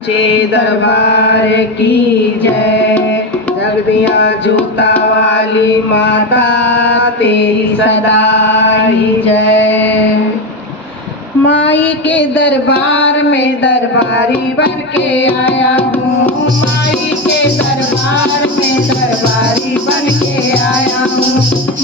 चे दरबार की जय। जगदिया जूता वाली माता तेरी सदा ही जय। माई के दरबार में दरबारी बन के आया हूँ। माई के दरबार में दरबारी बन के आया हूँ।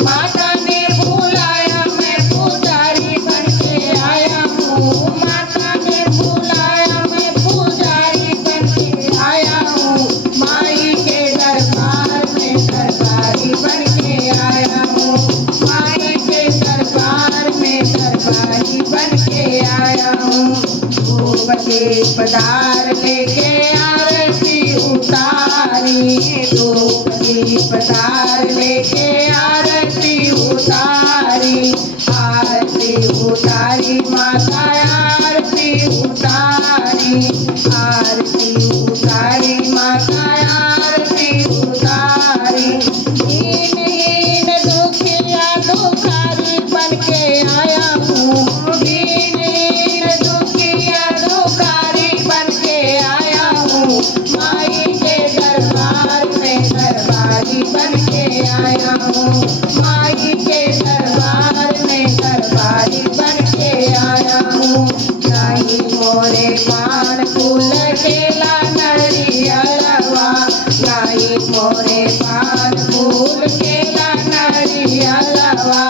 माता ने बुलाया मैं पुजारी बन के आया हूँ। माता ने बुलाया मैं पुजारी बन के आया हूँ। माई के दरबार में दरबारी बन के आया हूँ। माई के दरबार में दरबारी बन के आया हूँ। धूप दीप दार लेके आरती उतारी। धूप दीप दार लेके आरती उतारी। आरती उतारी माता आरती उतारी। आरती उतारी माता आरती उतारी। हीन हीन दुखिया दुखारी बन के आया हूँ। हीन हीन दुखिया दुखारी बन के आया हूँ। माई के दरबार में दरबारी बन के आया हूँ। माई के दरबार में दरबारी बन के आया हूँ। नहीं मोरे पान फूल केला नरियलवा। नहीं मोरे पान फूल केला नरियलवा।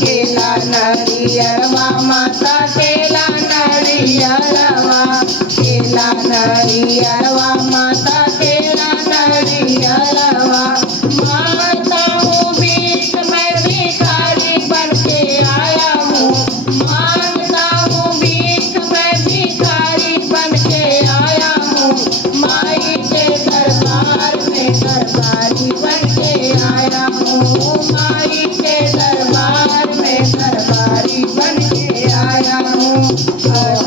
केला नरियलवा माता केला नरियलवा। केला नरियलवा माता केला नरियलवा। मांगता हूँ भीख मैं भिखारी बन के आया हूँ। मांगता हूँ भीख मैं भिखारी बन के आया हूँ। माई के दरबार में दरबारी बन के आया हूँ। माई के दरबार में दरबारी बन के आया हूँ।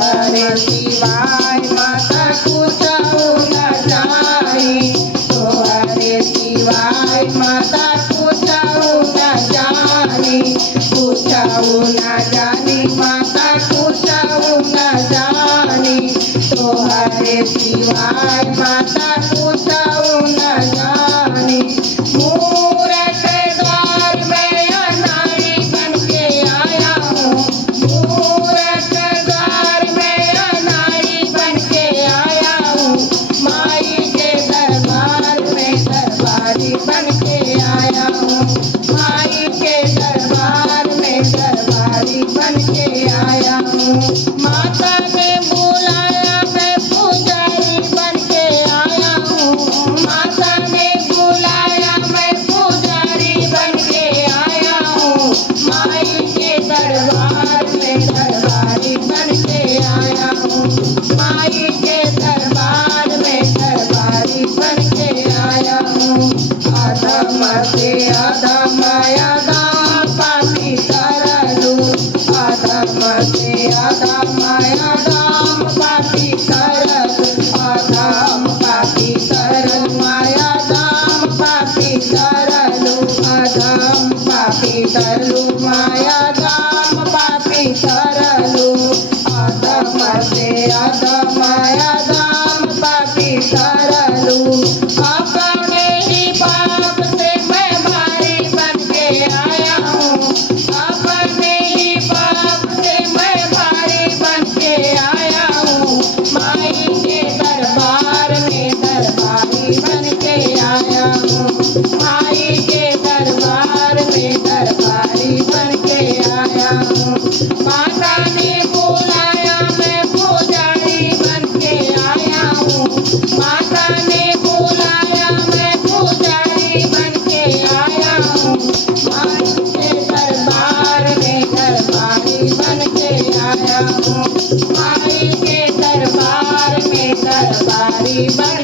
हरे शिवाय माता पूछाऊ न जाई। तो हरे शिवाय माता पूछाऊ न जानी। पूछाऊ न जानी माता पूछाऊ न जानी। तो हरे शिवाय माता पूछाऊ न जानी। मूरत द्वार में अनाड़ी बन के आया हूँ। मूरत द्वार में अनाड़ी बन के आया हूँ। माई के दरबार में दरबारी बन के आया हूँ। माई के दरबार में दरबारी बन के आया हूँ। माता ने बुलाया मैं पुजारी बन के आया हूँ। माता ने बुलाया मैं पुजारी बन के आया हूँ। माई के दरबार में दरबारी बन के आया हूँ। माई के दरबार में दरबारी बन के आया हूँ। अधम से अधम अधम पापी करलू। अधम से अधम अधम पापी करलू। अधम पापी करलू माया दाम पापी करलू। अधम पापी करलू माया दाम पापी करलू। अधम से अधम अधम पापी करलू। अपने ही पाप से मैं भारी बन के आया हूँ। अपने ही पाप से मैं भारी बन के आया हूँ। माई के दरबार में दरबारी बन के आया हूँ। माई के दरबार में दरबारी बन के आया हूँ। माता ने बुलाया मैं पुजारी बन के आया हूँ। माता ने बुलाया मैं पुजारी बन के आया हूँ। माई के दरबार में दरबारी बन के आया हूँ। माई के दरबार में दरबारी बन